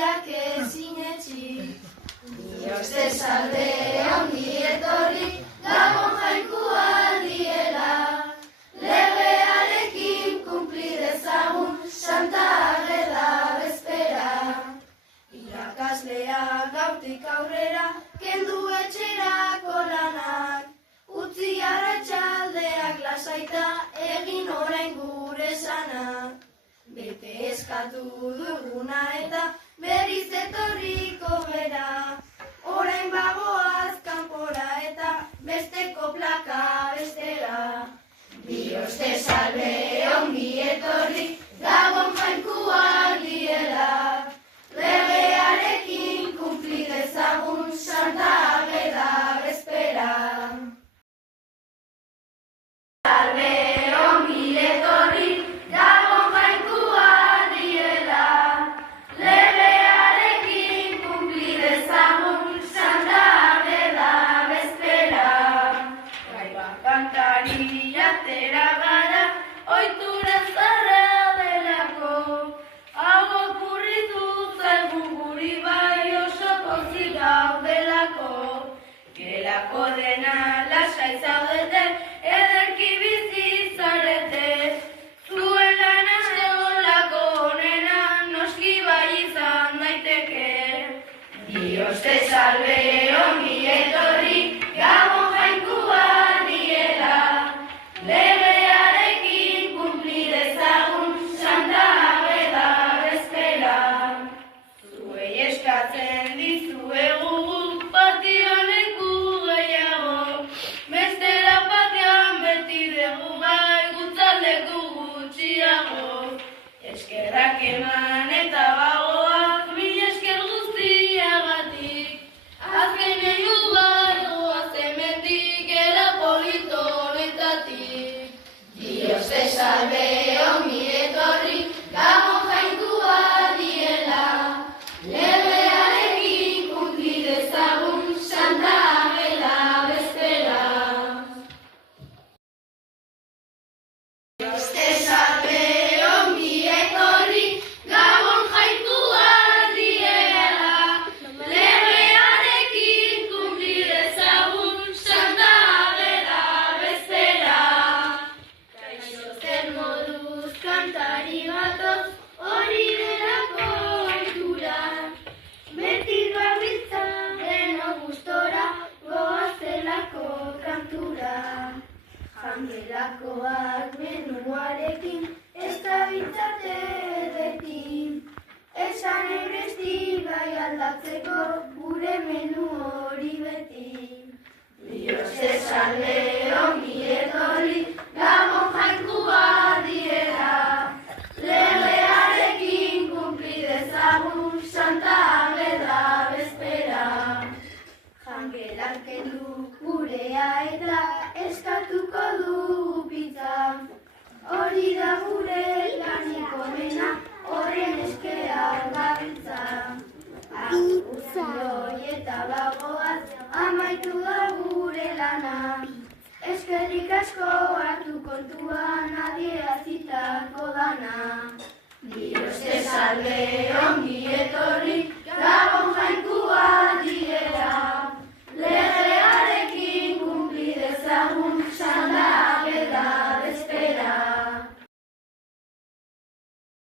guztiak ezin etxi. Dios te salve, ongi etorri, Gabon jainku aldiela. Legearekin kumpli dezagun, Santa Ageda bezpera. Irakasleak gaurtik aurrera, kendu etxerako lanak. Utzi arratsaldeak lasaita, egin orain gure sanak. Bete eskatu duguna eta berriz etorriko bera. Orain bagoaz kanpora eta besteko plaka bestera. Dios te salve, ongi etorri, Gabon jainku aldiela. Legearekin kumpli dezagun, Santa Ageda bezpera. Salve, ongi etorri, Gabon jainku aldiela. Legearekin kumpli dezagun, Santa Ageda bezpera. Gaiba kantari atera gara, ohitura zarra delako. Hau okurritu zaigu guri bai oso pozik gaudelako. Gelako dena lasai zaudete, ederki bizi zarete. Zuen lan eskolako honena noski bai izan daiteke. Dios te salve, ongi etorri, Gabon jainku aldiela. Legearekin kumpli dezagun, Santa Ageda bezpera. Zuei eskatzen dizuegu guk patioan leku gehiago. Bestela patioan beti dugu bai gutzaldeku gutxiago. Eskerrak eman eta bagoak, mila esker guztiagatik. Azken egin bat goaz hemendik, era polito honetatik. Dios te salve, ongi etorri, Gabon jainku aldiela. Legearekin kumpli dezagun, Santa Ageda bezpera. Dios te salve, ongi etorri, Gabon jainku aldiela. Legearekin kumpli dezagun, Santa Ageda bezpera. Kaixo zer moduz kantari batoz, hori delako ohitura. Beti gabiltza deno gustora, goazelako kantura. Jangelakoak menuarekin, ez gabiltzate beti. Esan ebresti gai aldatzeko, gure menu hori beti. Dios te salve, ongi etorri, Gabon jainku aldiela. Legearekin kumpli dezagun, Santa Ageda bezpera. Jangelak kendu gurea eta eskatuko dugu pizza. Hori da gure lanik onena, horren eskea gabiltza. Urroi eta bagoaz, amaitu da gure lana. Eskerrik asko hartu kontuan adierazitako dana. Dios te salve, ongi etorri, Gabon jainku